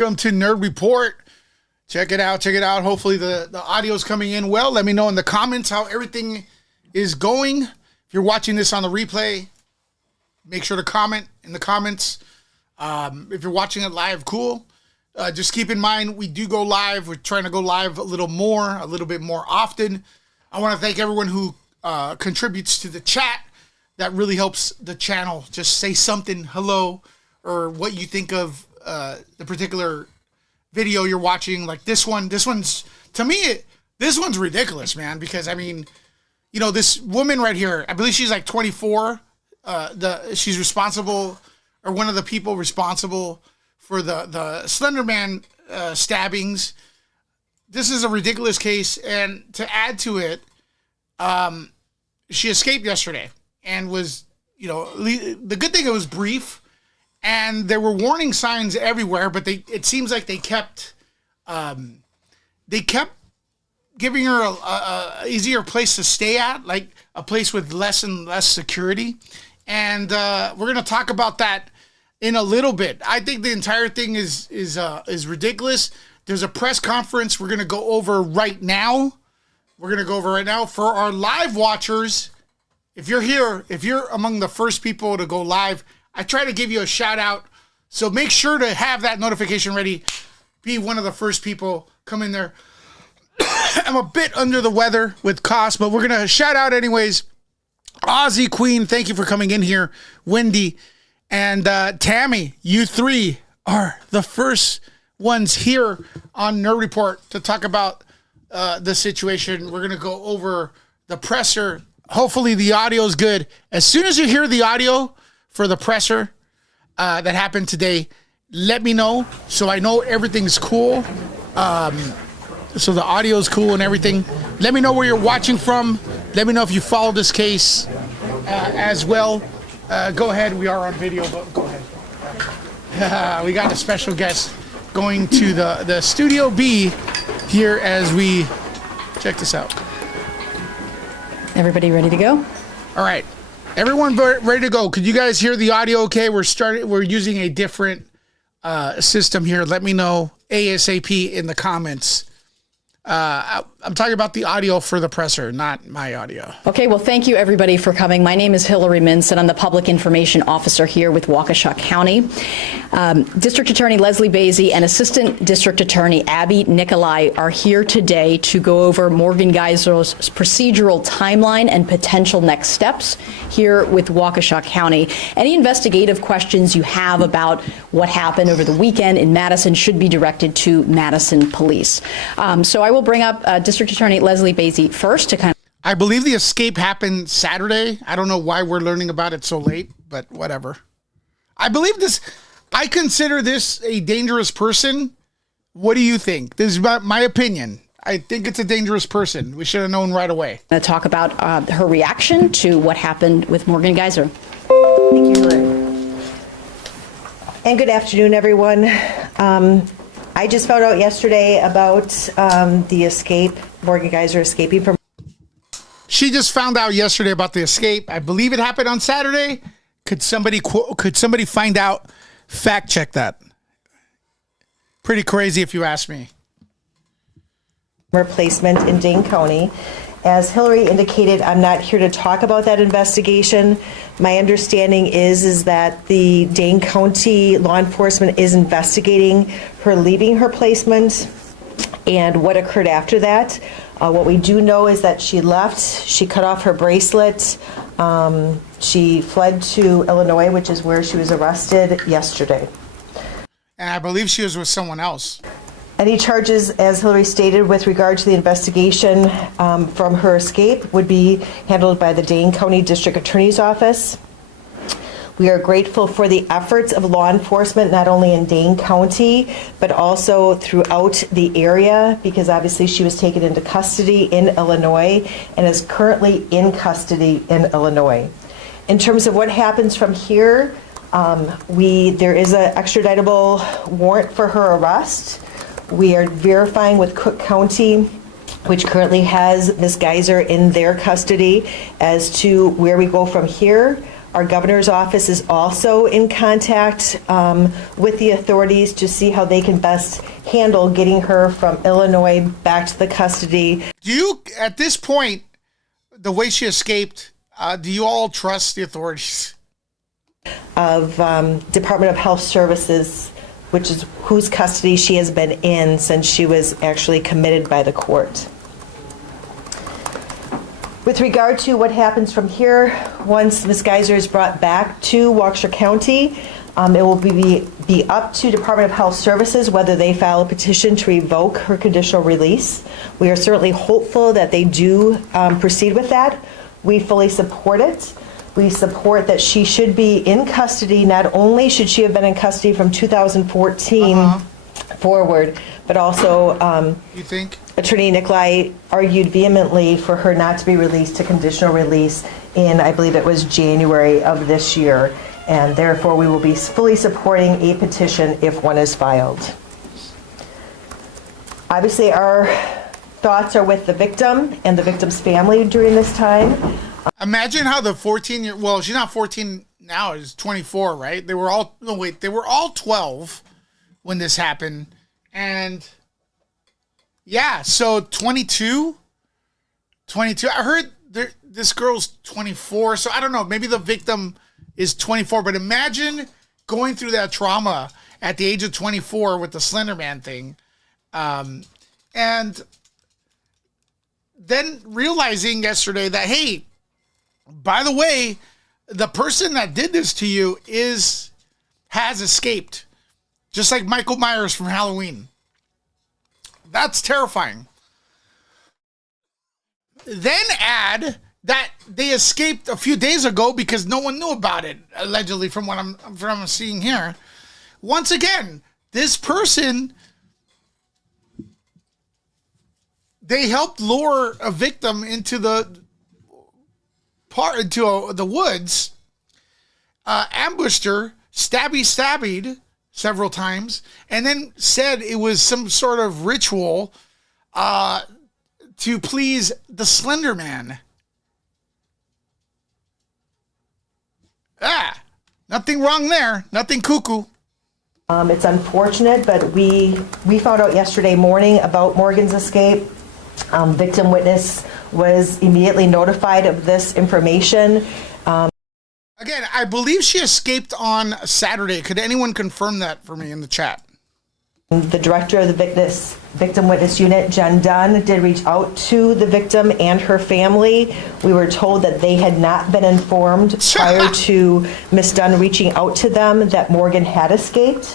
Welcome to Nerd Report. Check it out. Check it out. Hopefully the audio is coming in well. Let me know in the comments how everything is going. If you're watching this on the replay, make sure to comment in the comments. If you're watching it live, cool. Just keep in mind, we do go live. We're trying to go live a little bit more often. I want to thank everyone who contributes to the chat. That really helps the channel. Just say something, hello, or what you think of the particular video you're watching. Like this one's to me, this one's ridiculous, man. Because I mean, you know, this woman right here, I believe she's like 24. She's responsible, or one of the people responsible for the Slender Man stabbings. This is a ridiculous case, and to add to it, she escaped yesterday and was, you know, the good thing, it was brief, and there were warning signs everywhere, but it seems like they kept giving her a easier place to stay at, like a place with less and less security. And we're gonna talk about that in a little bit. I think the entire thing is ridiculous. There's a press conference we're gonna go over right now. For our live watchers. If you're here, if you're among the first people to go live, I try to give you a shout out. So make sure to have that notification ready. Be one of the first people. Come in there. I'm a bit under the weather with cough, but we're gonna shout out anyways. Aussie Queen, thank you for coming in here. Wendy and Tammy, you three are the first ones here on Nerd Report to talk about the situation. We're gonna go over the presser. Hopefully the audio is good. As soon as you hear the audio for the presser that happened today, let me know so I know everything's cool. So the audio is cool and everything. Let me know where you're watching from. Let me know if you follow this case as well. Go ahead. We are on video, but go ahead. We got a special guest going to the Studio B here as we check this out. Everybody ready to go? All right. Everyone ready to go. Could you guys hear the audio okay? We're using a different system here. Let me know ASAP in the comments. I'm talking about the audio for the presser, not my audio. Okay, well, thank you everybody for coming. My name is Hillary Mintz, and I'm the Public Information Officer here with Waukesha County. District Attorney Leslie Basie and Assistant District Attorney Abby Nicolai are here today to go over Morgan Geiser's procedural timeline and potential next steps here with Waukesha County. Any investigative questions you have about what happened over the weekend in Madison should be directed to Madison Police. So I will bring up District Attorney Leslie Basie first to kind of... I believe the escape happened Saturday. I don't know why we're learning about it so late, but whatever. I consider this a dangerous person. What do you think? This is my opinion. I think it's a dangerous person. We should have known right away. To talk about her reaction to what happened with Morgan Geiser. Thank you, Hillary. And good afternoon, everyone. I just found out yesterday about the escape, Morgan Geiser escaping from... She just found out yesterday about the escape. I believe it happened on Saturday. Could somebody find out? Fact check that. Pretty crazy if you ask me. Replacement in Dane County. As Hillary indicated, I'm not here to talk about that investigation. My understanding is that the Dane County law enforcement is investigating her leaving her placement and what occurred after that. What we do know is that she left, she cut off her bracelet, she fled to Illinois, which is where she was arrested yesterday. And I believe she was with someone else. Any charges, as Hillary stated, with regard to the investigation from her escape would be handled by the Dane County District Attorney's Office. We are grateful for the efforts of law enforcement, not only in Dane County, but also throughout the area, because obviously she was taken into custody in Illinois and is currently in custody in Illinois. In terms of what happens from here, there is an extraditable warrant for her arrest. We are verifying with Cook County, which currently has Ms. Geiser in their custody, as to where we go from here. Our governor's office is also in contact with the authorities to see how they can best handle getting her from Illinois back to the custody. Do you, at this point, the way she escaped, do you all trust the authorities? Of Department of Health Services, which is whose custody she has been in since she was actually committed by the court. With regard to what happens from here, once Ms. Geiser is brought back to Waukesha County, it will be up to Department of Health Services whether they file a petition to revoke her conditional release. We are certainly hopeful that they do proceed with that. We fully support it. We support that she should be in custody. Not only should she have been in custody from 2014 forward, but also You think? Attorney Nicolai argued vehemently for her not to be released to conditional release in, I believe it was January of this year, and therefore we will be fully supporting a petition if one is filed. Obviously, our thoughts are with the victim and the victim's family during this time. Imagine how the 14-year, well, she's not 14 now, she's 24, right? They were all, no wait, they were all 12 when this happened. And yeah, so 22. I heard this girl's 24, so I don't know, maybe the victim is 24, but imagine going through that trauma at the age of 24 with the Slender Man thing. And then realizing yesterday that, hey, by the way, the person that did this to you has escaped, just like Michael Myers from Halloween. That's terrifying. Then add that they escaped a few days ago because no one knew about it, allegedly, from what I'm seeing here. Once again, this person, they helped lure a victim into the woods, ambushed her, stabbied several times, and then said it was some sort of ritual to please the Slender Man. Nothing wrong there. Nothing cuckoo. It's unfortunate, but we found out yesterday morning about Morgan's escape. Victim witness was immediately notified of this information. Again, I believe she escaped on Saturday. Could anyone confirm that for me in the chat? The director of the Victim Witness Unit, Jen Dunn, did reach out to the victim and her family. We were told that they had not been informed prior to Ms. Dunn reaching out to them that Morgan had escaped.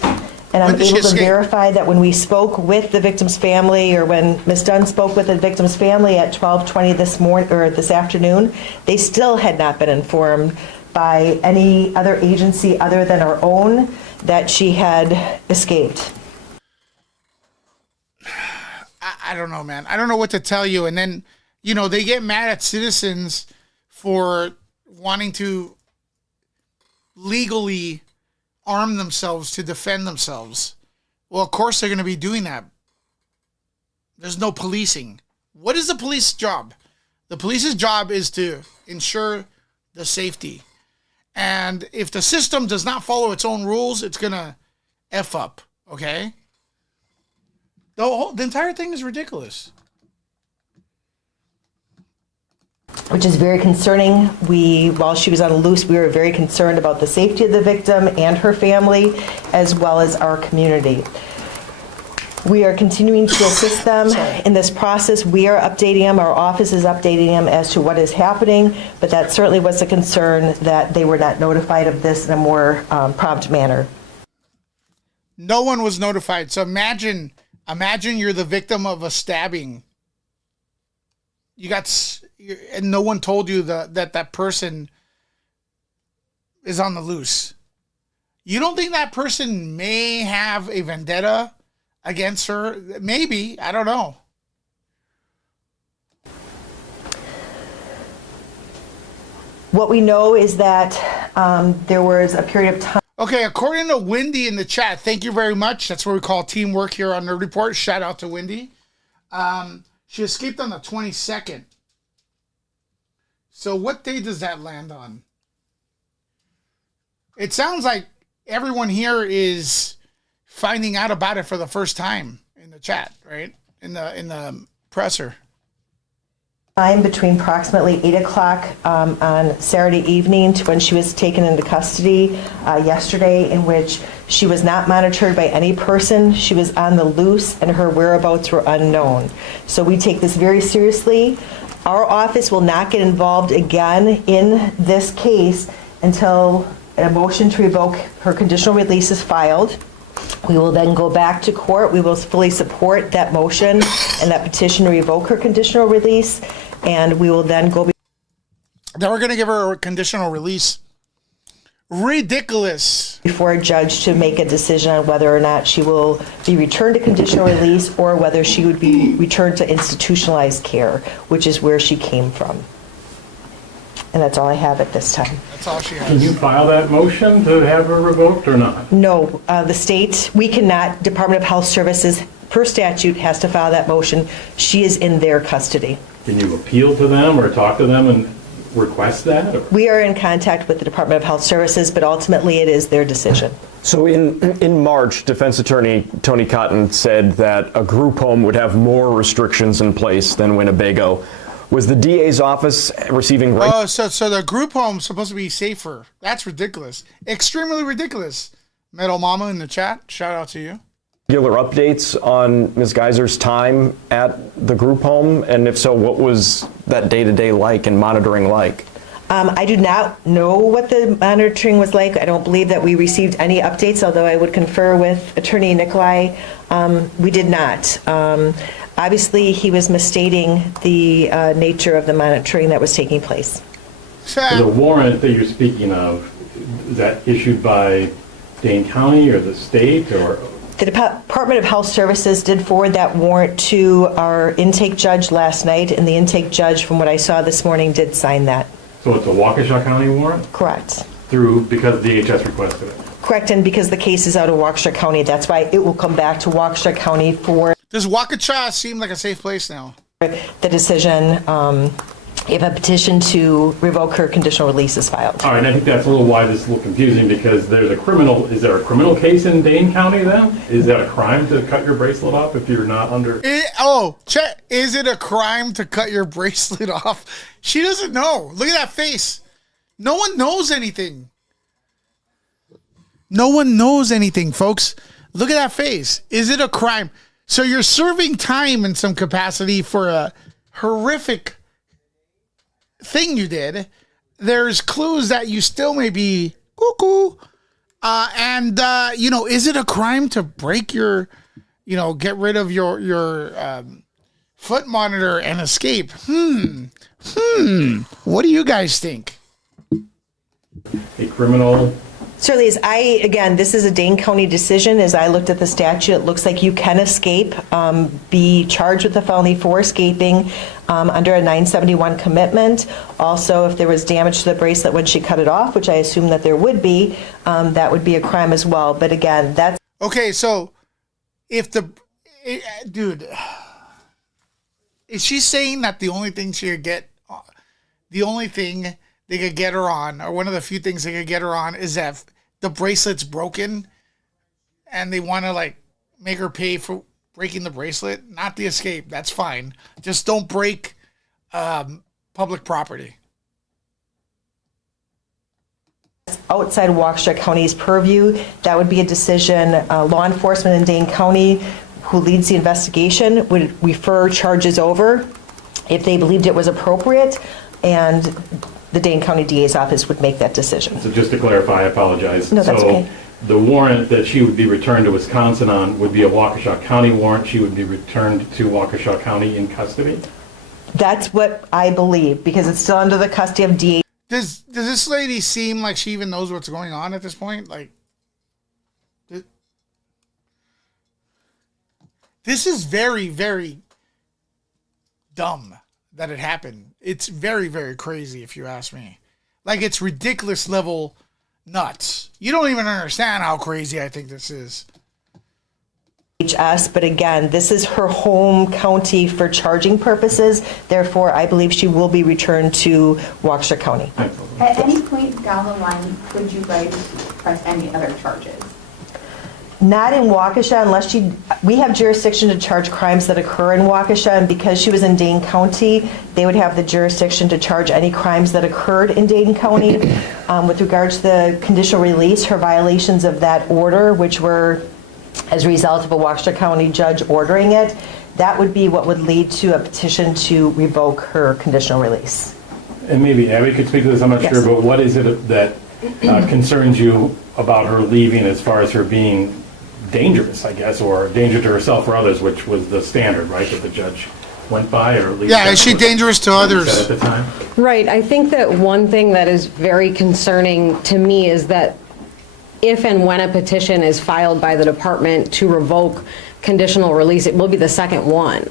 And I'm able to verify that when we spoke with the victim's family, or when Ms. Dunn spoke with the victim's family at 12:20 this morning or this afternoon, they still had not been informed by any other agency other than our own that she had escaped. I don't know, man. I don't know what to tell you. And then, they get mad at citizens for wanting to legally arm themselves to defend themselves. Well, of course they're going to be doing that. There's no policing. What is the police's job? The police's job is to ensure the safety. And if the system does not follow its own rules, it's going to F up, okay? The entire thing is ridiculous. Which is very concerning. While she was on the loose, we were very concerned about the safety of the victim and her family, as well as our community. We are continuing to assist them in this process. We are updating them. Our office is updating them as to what is happening, but that certainly was a concern that they were not notified of this in a more prompt manner. No one was notified. So imagine you're the victim of a stabbing. And no one told you that person is on the loose. You don't think that person may have a vendetta against her? Maybe. I don't know. What we know is that there was a period of time. Okay, according to Wendy in the chat, thank you very much. That's what we call teamwork here on Nerd Report. Shout out to Wendy. She escaped on the 22nd. So what day does that land on? It sounds like everyone here is finding out about it for the first time in the chat, right? In the presser. Time between approximately 8 o'clock on Saturday evening to when she was taken into custody yesterday, in which she was not monitored by any person. She was on the loose and her whereabouts were unknown. So we take this very seriously. Our office will not get involved again in this case until a motion to revoke her conditional release is filed. We will then go back to court. We will fully support that motion and that petition to revoke her conditional release, and we will then go. Then we're going to give her a conditional release. Ridiculous. Before a judge to make a decision on whether or not she will be returned to conditional release or whether she would be returned to institutionalized care, which is where she came from. And that's all I have at this time. That's all she has. Can you file that motion to have her revoked or not? No, the state, we cannot, Department of Health Services, per statute, has to file that motion. She is in their custody. Can you appeal to them or talk to them and request that? Or? We are in contact with the Department of Health Services, but ultimately it is their decision. So in March, Defense Attorney Tony Cotton said that a group home would have more restrictions in place than Winnebago. Was the DA's office receiving... Oh, so the group home's supposed to be safer. That's ridiculous. Extremely ridiculous. Metal Mama in the chat, shout out to you. Regular updates on Ms. Geiser's time at the group home? And if so, what was that day-to-day like and monitoring like? I do not know what the monitoring was like. I don't believe that we received any updates, although I would confer with Attorney Nicolai. We did not. Obviously, he was misstating the nature of the monitoring that was taking place. So the warrant that you're speaking of, is that issued by Dane County or the state or? The Department of Health Services did forward that warrant to our intake judge last night, and the intake judge, from what I saw this morning, did sign that. So it's a Waukesha County warrant? Correct. Because DHS requested it? Correct, and because the case is out of Waukesha County, that's why it will come back to Waukesha County for... Does Waukesha seem like a safe place now? The decision, if a petition to revoke her conditional release is filed. All right, and I think that's a little why this is a little confusing because there's a criminal, is there a criminal case in Dane County then? Is that a crime to cut your bracelet off if you're not under? Chet, is it a crime to cut your bracelet off? She doesn't know. Look at that face. No one knows anything. No one knows anything, folks. Look at that face. Is it a crime? So you're serving time in some capacity for a horrific thing you did. There's clues that you still may be cuckoo. Is it a crime to break your, get rid of your foot monitor and escape? What do you guys think? A criminal. Certainly, this is a Dane County decision. As I looked at the statute, it looks like you can escape, be charged with a felony for escaping under a 971 commitment. Also, if there was damage to the bracelet when she cut it off, which I assume that there would be, that would be a crime as well. But again, that's... Okay, so if dude, is she saying that the only thing they could get her on, or one of the few things they could get her on, is that the bracelet's broken and they want to make her pay for breaking the bracelet, not the escape? That's fine. Just don't break public property. Outside Waukesha County's purview, that would be a decision. Law enforcement in Dane County, who leads the investigation, would refer charges over if they believed it was appropriate, and the Dane County DA's office would make that decision. So just to clarify, I apologize. No, that's okay. The warrant that she would be returned to Wisconsin on would be a Waukesha County warrant. She would be returned to Waukesha County in custody? That's what I believe, because it's still under the custody of DA. Does this lady seem like she even knows what's going on at this point? This is very, very dumb that it happened. It's very, very crazy, if you ask me. It's ridiculous level nuts. You don't even understand how crazy I think this is. HS, but again, this is her home county for charging purposes. Therefore, I believe she will be returned to Waukesha County. At any point down the line, could you guys press any other charges? Not in Waukesha unless we have jurisdiction to charge crimes that occur in Waukesha, and because she was in Dane County, they would have the jurisdiction to charge any crimes that occurred in Dane County. With regards to the conditional release, her violations of that order, which were as a result of a Waukesha County judge ordering it, that would be what would lead to a petition to revoke her conditional release. And maybe Abby could speak to this, I'm not Yes. sure, but what is it that concerns you about her leaving as far as her being dangerous, I guess, or danger to herself or others, which was the standard, right, that the judge went by, or at least... Yeah, is she dangerous to others? At the time? Right. I think that one thing that is very concerning to me is that if and when a petition is filed by the department to revoke conditional release, it will be the second one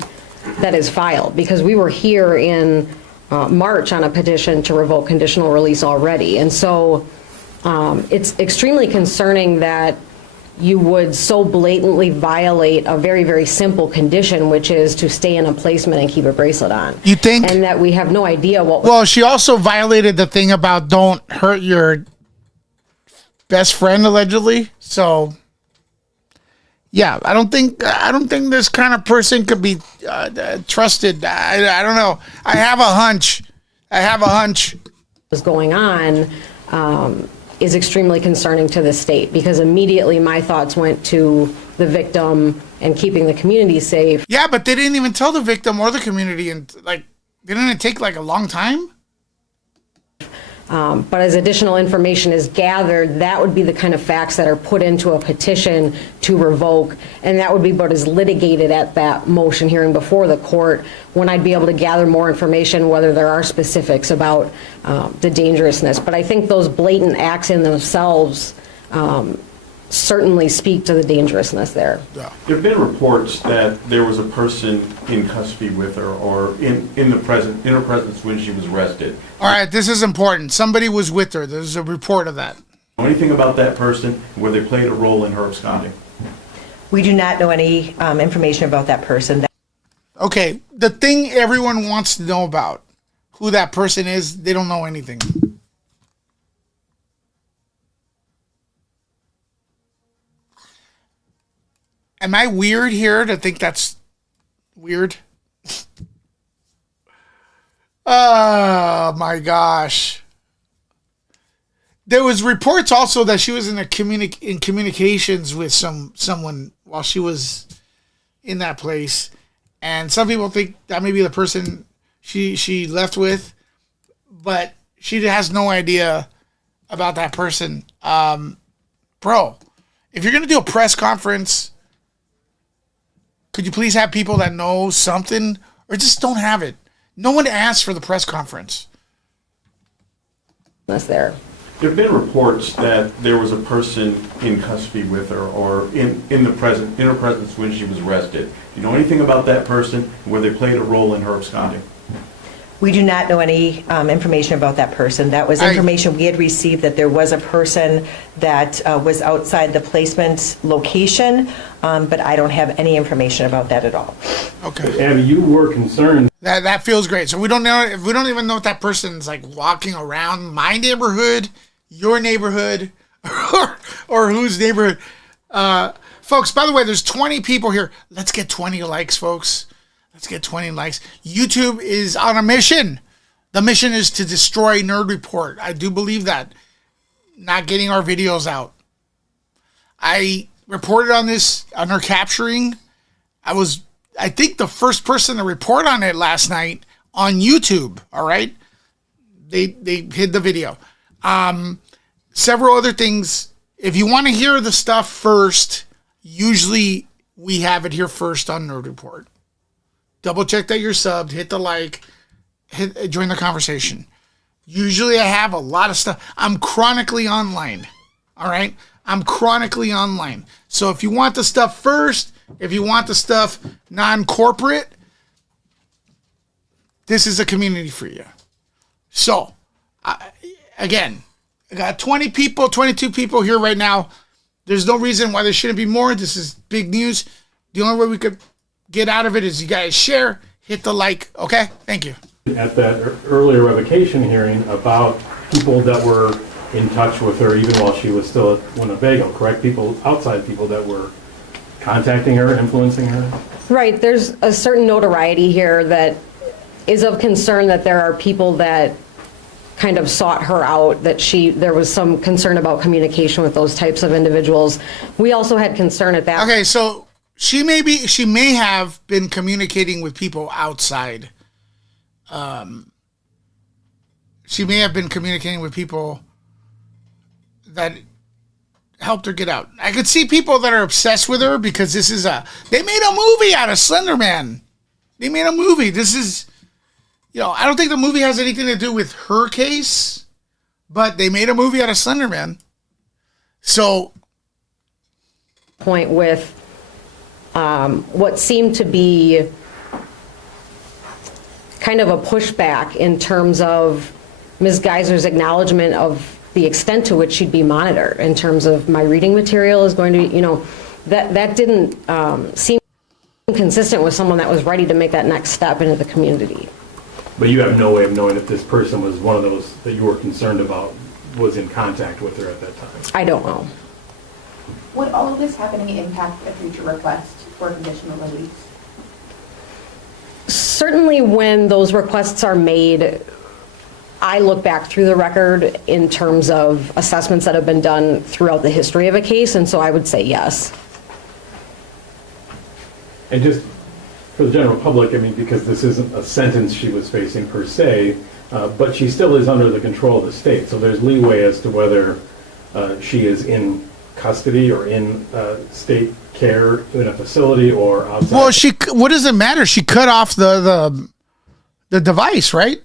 that is filed, because we were here in March on a petition to revoke conditional release already. And so it's extremely concerning that you would so blatantly violate a very, very simple condition, which is to stay in a placement and keep a bracelet on. You think? And that we have no idea what... Well, she also violated the thing about don't hurt your best friend, allegedly. So, yeah, I don't think this kind of person could be trusted. I don't know. I have a hunch. was going on is extremely concerning to the state, because immediately my thoughts went to the victim and keeping the community safe. Yeah, but they didn't even tell the victim or the community, and didn't it take a long time? But as additional information is gathered, that would be the kind of facts that are put into a petition to revoke, and that would be what is litigated at that motion hearing before the court, when I'd be able to gather more information, whether there are specifics about the dangerousness. But I think those blatant acts in themselves certainly speak to the dangerousness there. There have been reports that there was a person in custody with her, or in her presence when she was arrested. All right, this is important. Somebody was with her. There's a report of that. Know anything about that person, where they played a role in her absconding? We do not know any information about that person. Okay, the thing everyone wants to know about, who that person is, they don't know anything. Am I weird here to think that's weird? Oh my gosh. There was reports also that she was in communications with someone while she was in that place. And some people think that may be the person she left with, but she has no idea about that person. Bro, if you're going to do a press conference, could you please have people that know something, or just don't have it? No one asked for the press conference. That's there. There have been reports that there was a person in custody with her, or in her presence when she was arrested. Do you know anything about that person, where they played a role in her absconding? We do not know any information about that person. That was information we had received, that there was a person that was outside the placement location, but I don't have any information about that at all. Okay. Abby, you were concerned. That feels great. So we don't know if we don't even know if that person's walking around my neighborhood, your neighborhood, or whose neighborhood. Folks, by the way, there's 20 people here. Let's get 20 likes, folks. Let's get 20 likes. YouTube is on a mission. The mission is to destroy Nerd Report. I do believe that. Not getting our videos out. I reported on this, on her capturing. I think, the first person to report on it last night on YouTube. All right. They hid the video. Several other things. If you want to hear the stuff first, usually we have it here first on Nerd Report. Double check that you're subbed, hit the like, join the conversation. Usually I have a lot of stuff. I'm chronically online. All right. I'm chronically online. So if you want the stuff first, if you want the stuff non-corporate, this is a community for you. So, again, I got 20 people, 22 people here right now. There's no reason why there shouldn't be more. This is big news. The only way we could get out of it is you guys share, hit the like. Okay, thank you. At that earlier revocation hearing about people that were in touch with her even while she was still at Winnebago, correct? People, outside people that were contacting her, influencing her? Right, there's a certain notoriety here that is of concern, that there are people that kind of sought her out, that there was some concern about communication with those types of individuals. We also had concern at that. Okay, so she may have been communicating with people outside. She may have been communicating with people that helped her get out. I could see people that are obsessed with her because they made a movie out of Slender Man. They made a movie. This is, I don't think the movie has anything to do with her case, but they made a movie out of Slender Man. So, point with what seemed to be kind of a pushback in terms of Ms. Geiser's acknowledgement of the extent to which she'd be monitored in terms of my reading material is going to be, that didn't seem consistent with someone that was ready to make that next step into the community. But you have no way of knowing if this person was one of those that you were concerned about, was in contact with her at that time? I don't know. Would all of this happening impact a future request for conditional release? Certainly when those requests are made, I look back through the record in terms of assessments that have been done throughout the history of a case, and so I would say yes. And just for the general public, because this isn't a sentence she was facing per se, but she still is under the control of the state, so there's leeway as to whether she is in custody or in state care in a facility or outside. well, what does it matter? She cut off the device, right?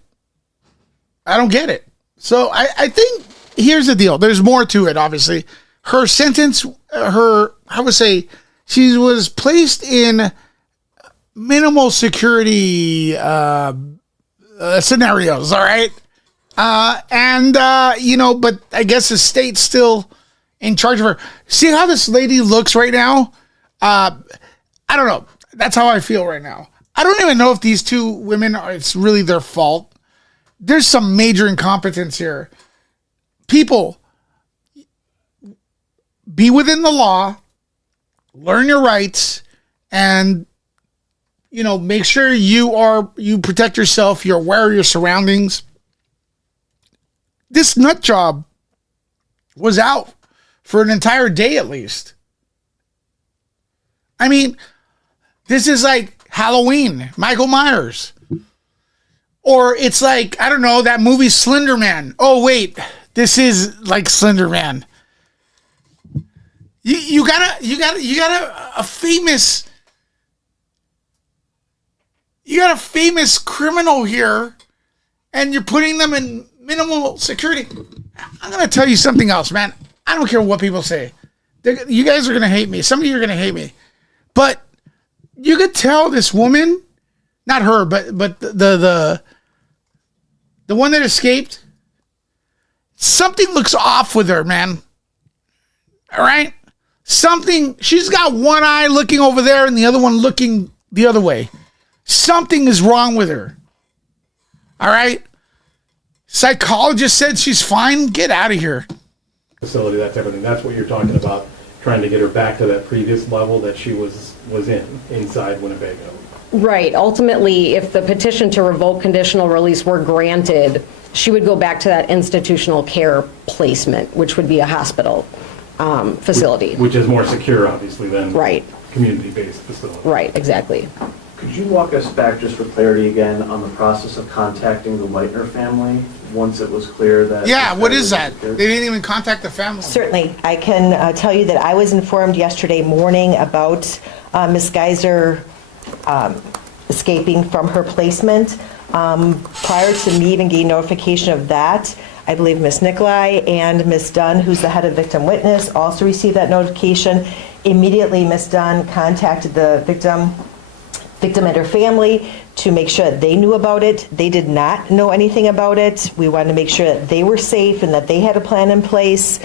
I don't get it. So I think here's the deal. There's more to it, obviously. Her sentence, I would say, she was placed in minimal security scenarios, all right? But I guess the state's still in charge of her. See how this lady looks right now? I don't know. That's how I feel right now. I don't even know if these two women it's really their fault. There's some major incompetence here. People, be within the law, learn your rights, and make sure you protect yourself, you're aware of your surroundings. This nut job was out for an entire day at least. This is like Halloween, Michael Myers. Or it's like, I don't know, that movie Slender Man. Oh, wait, this is like Slender Man. You got a famous criminal here, and you're putting them in minimal security. I'm going to tell you something else, man. I don't care what people say. You guys are going to hate me. Some of you are going to hate me. But you could tell this woman, not her, but the one that escaped, something looks off with her, man. All right? She's got one eye looking over there and the other one looking the other way. Something is wrong with her. All right? Psychologist said she's fine. Get out of here. Facility, that's everything. That's what you're talking about, trying to get her back to that previous level that she was inside Winnebago. Right. Ultimately, if the petition to revoke conditional release were granted, she would go back to that institutional care placement, which would be a hospital facility. Which is more secure, obviously, than right. Community-based facility. Right, exactly. Could you walk us back just for clarity again on the process of contacting the Whitener family once it was clear that... Yeah, what is that? They didn't even contact the family. Certainly. I can tell you that I was informed yesterday morning about Ms. Geiser escaping from her placement. Prior to me even getting notification of that, I believe Ms. Nicolai and Ms. Dunn, who's the head of victim witness, also received that notification. Immediately, Ms. Dunn contacted the victim and her family to make sure that they knew about it. They did not know anything about it. We wanted to make sure that they were safe and that they had a plan in place.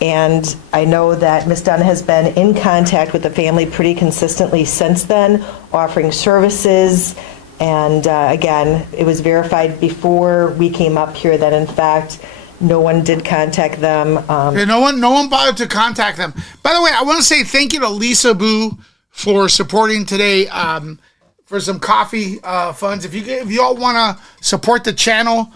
And I know that Ms. Dunn has been in contact with the family pretty consistently since then, offering services. And again, it was verified before we came up here that in fact, no one did contact them. Yeah, no one bothered to contact them. By the way, I want to say thank you to Lisa Boo for supporting today for some coffee funds. If you all want to support the channel,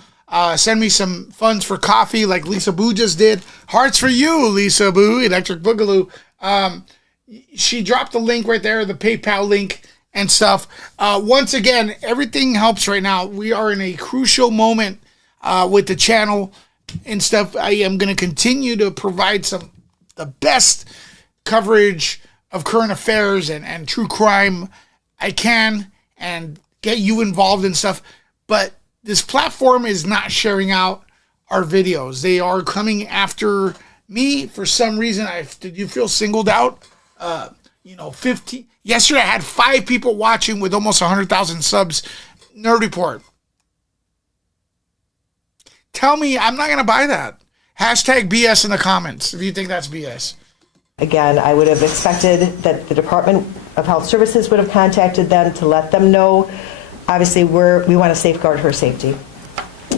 send me some funds for coffee like Lisa Boo just did. Hearts for you, Lisa Boo, Electric Boogaloo. She dropped the link right there, the PayPal link and stuff. Once again, everything helps right now. We are in a crucial moment with the channel and stuff. I am going to continue to provide the best coverage of current affairs and true crime I can and get you involved in stuff. But this platform is not sharing out our videos. They are coming after me for some reason. Did you feel singled out? 15. Yesterday I had 5 people watching with almost 100,000 subs. Nerd Report. Tell me I'm not going to buy that. Hashtag BS in the comments if you think that's BS. Again, I would have expected that the Department of Health Services would have contacted them to let them know. Obviously, we want to safeguard her safety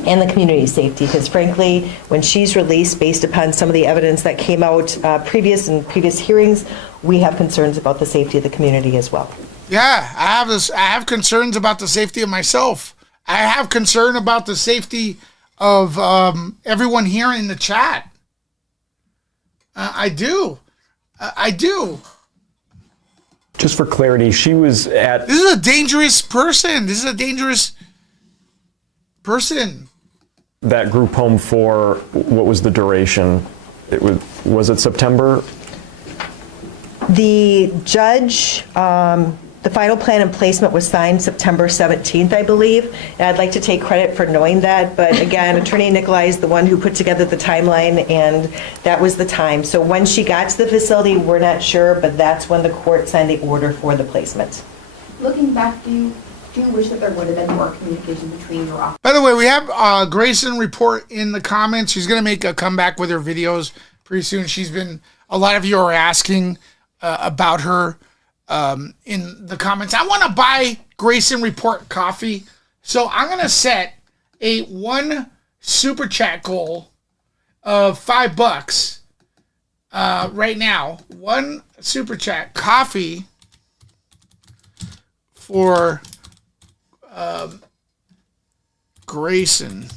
and the community's safety, because frankly, when she's released, based upon some of the evidence that came out previous hearings, we have concerns about the safety of the community as well. Yeah, I have concerns about the safety of myself. I have concern about the safety of everyone here in the chat. I do. I do. Just for clarity, she was at... This is a dangerous person. This is a dangerous person. That group home for, what was the duration? Was it September? The judge, the final plan and placement was signed September 17th, I believe. And I'd like to take credit for knowing that. But again, Attorney Nicolai is the one who put together the timeline, and that was the time. So when she got to the facility, we're not sure, but that's when the court signed the order for the placement. Looking back, do you wish that there would have been more communication between your office? By the way, we have Grayson Report in the comments. She's going to make a comeback with her videos pretty soon. A lot of you are asking about her in the comments. I want to buy Grayson Report coffee. So I'm going to set a 1 super chat goal of $5 right now. 1 super chat coffee for Grayson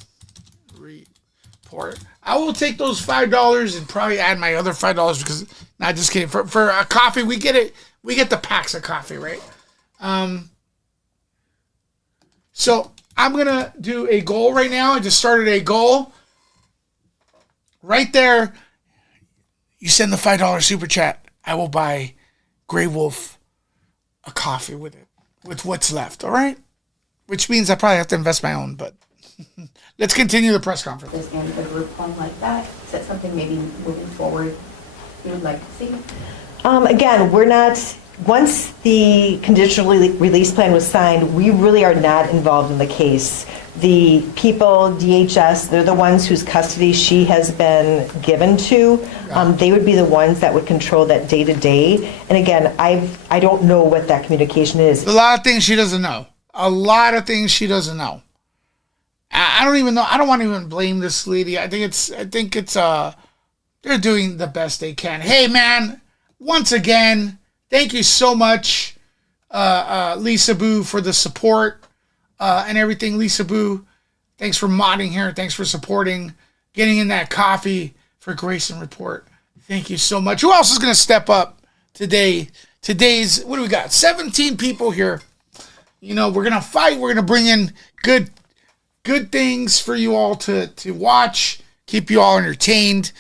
Report. I will take those $5 and probably add my other $5 because, not just kidding. For a coffee, we get it. We get the packs of coffee, right? So I'm gonna do a goal right now. I just started a goal. Right there, you send the $5 super chat. I will buy Grey Wolf a coffee with it, with what's left. All right, which means I probably have to invest my own. But let's continue the press conference. And a group home like that, is that something maybe moving forward you would like to see? Again, once the conditional release plan was signed, we really are not involved in the case. The people, DHS, they're the ones whose custody she has been given to. They would be the ones that would control that day to day. And again, I don't know what that communication is. A lot of things she doesn't know. A lot of things she doesn't know. I don't even know. I don't want to even blame this lady. I think it's they're doing the best they can. Hey man, once again, thank you so much, Lisa Boo, for the support and everything. Lisa Boo, thanks for modding here. Thanks for supporting, getting in that coffee for Grayson Report. Thank you so much. Who else is going to step up today? Today's, what do we got? 17 people here. You know, we're going to fight. We're going to bring in good things for you all to watch, keep you all entertained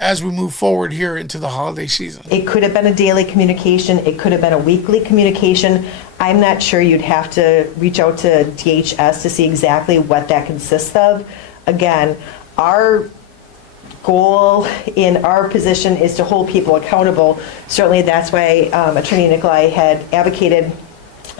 as we move forward here into the holiday season. It could have been a daily communication. It could have been a weekly communication. I'm not sure. You'd have to reach out to DHS to see exactly what that consists of. Again, our goal in our position is to hold people accountable. Certainly that's why Attorney Nicolai had advocated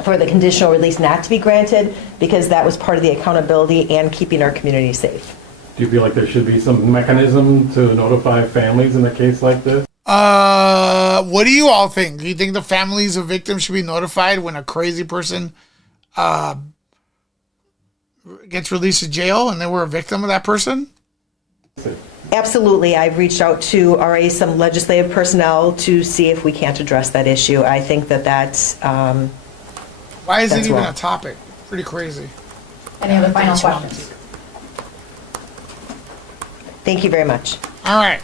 for the conditional release not to be granted, because that was part of the accountability and keeping our community safe. Do you feel like there should be some mechanism to notify families in a case like this? What do you all think? Do you think the families of victims should be notified when a crazy person gets released to jail and they were a victim of that person? Absolutely. I've reached out to already some legislative personnel to see if we can't address that issue. I think that that's Why is it even a topic? Pretty crazy. Any other final questions? Thank you very much. All right.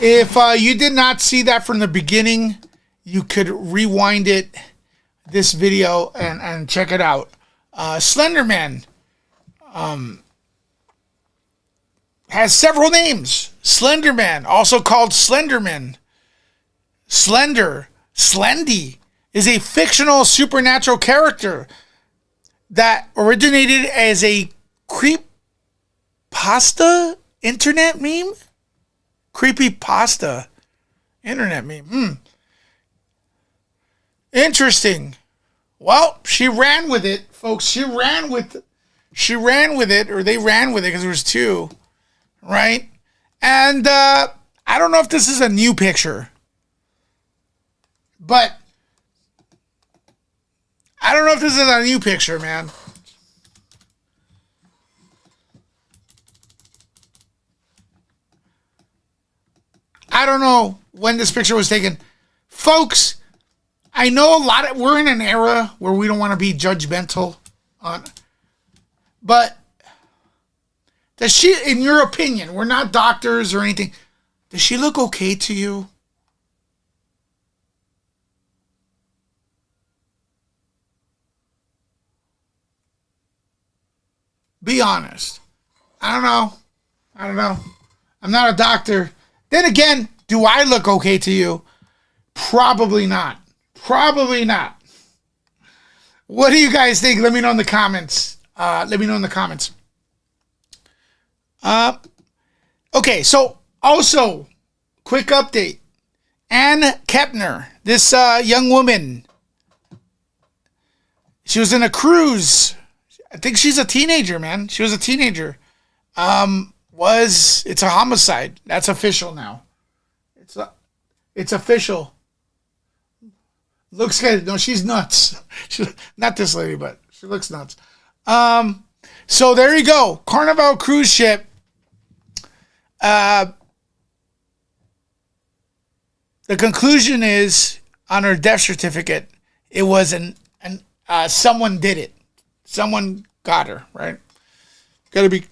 If you did not see that from the beginning, you could rewind this video, and check it out. Slender Man has several names. Slender Man, also called Slenderman. Slender, Slendy, is a fictional supernatural character that originated as a creepypasta internet meme? Creepypasta internet meme. Interesting. Well, she ran with it, folks. She ran with it, or they ran with it because there was two, right? And I don't know if this is a new picture, but I don't know if this is a new picture, man. I don't know when this picture was taken. Folks, I know we're in an era where we don't want to be judgmental on, but does she, in your opinion, we're not doctors or anything, does she look okay to you? Be honest. I don't know. I'm not a doctor. Then again, do I look okay to you? Probably not. What do you guys think? Let me know in the comments. Okay, so also, quick update. Ann Kepner, this young woman, she was in a cruise. I think she's a teenager, man. She was a teenager. It's a homicide. That's official now. It's official. Looks good. No, she's nuts. Not this lady, but she looks nuts. So there you go. Carnival cruise ship. The conclusion is on her death certificate, it was someone did it. Someone got her, right? Got to be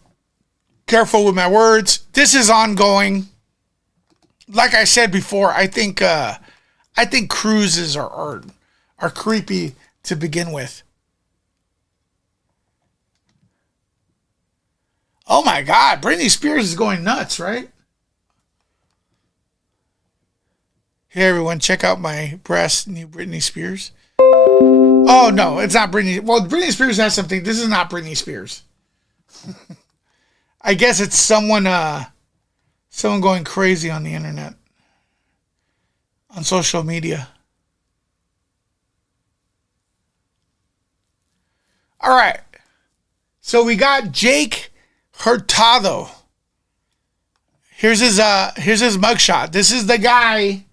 careful with my words. This is ongoing. Like I said before, I think cruises are creepy to begin with. Oh my God, Britney Spears is going nuts, right? Hey everyone, check out my breast, new Britney Spears. Oh no, it's not Britney. Well, Britney Spears has something. This is not Britney Spears. I guess it's someone going crazy on the internet, on social media. All right. So we got Jake Hurtado. Here's his mugshot. This is the guy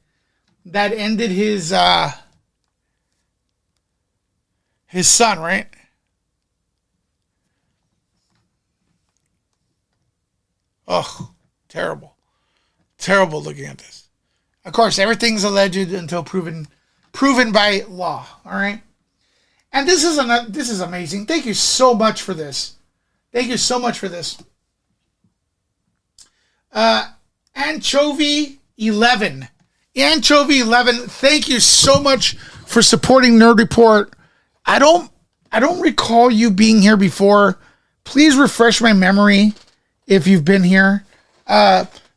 that ended his son, right? Oh, terrible. Terrible looking at this. Of course, everything's alleged until proven by law, all right? And this is amazing. Thank you so much for this. Anchovy 11. Anchovy 11, thank you so much for supporting Nerd Report. I don't recall you being here before. Please refresh my memory if you've been here.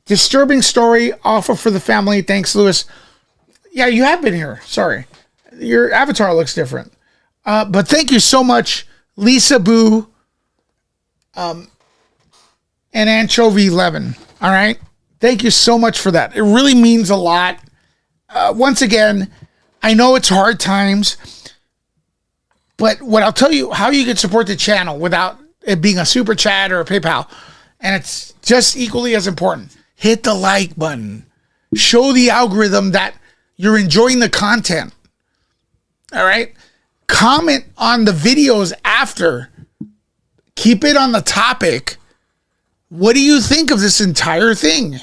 Disturbing story, awful for the family. Thanks, Lewis. Yeah, you have been here. Sorry. Your avatar looks different. But thank you so much, Lisa Boo, and Anchovy 11. All right? Thank you so much for that. It really means a lot. Once again, I know it's hard times, but what I'll tell you, how you can support the channel without it being a super chat or a PayPal, and it's just equally as important. Hit the like button. Show the algorithm that you're enjoying the content. All right? Comment on the videos after. Keep it on the topic. What do you think of this entire thing?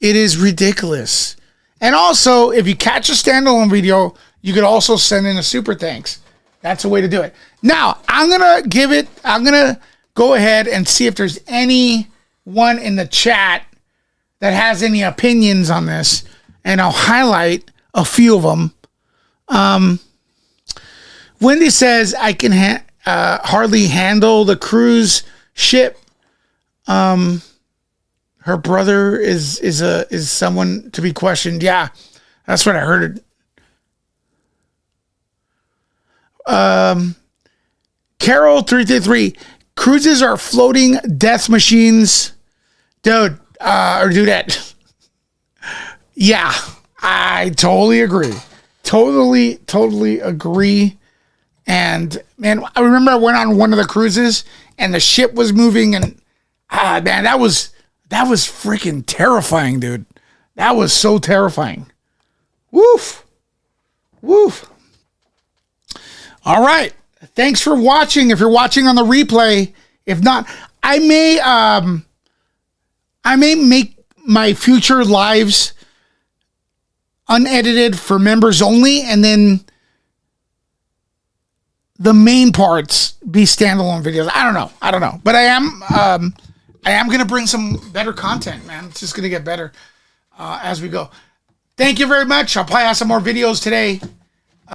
It is ridiculous. And also, if you catch a standalone video, you could also send in a super thanks. That's a way to do it. Now, I'm going to go ahead and see if there's anyone in the chat that has any opinions on this, and I'll highlight a few of them. Wendy says, I can hardly handle the cruise ship. Her brother is someone to be questioned. Yeah, that's what I heard. Carol 333, cruises are floating death machines. Dude, or dudette. Yeah, I totally agree. Totally agree. And man, I remember I went on one of the cruises and the ship was moving, and man, that was freaking terrifying, dude. That was so terrifying. Woof. All right. Thanks for watching. If you're watching on the replay, if not, I may make my future lives unedited for members only, and then the main parts be standalone videos. I don't know. But I am going to bring some better content, man. It's just going to get better as we go. Thank you very much. I'll probably have some more videos today.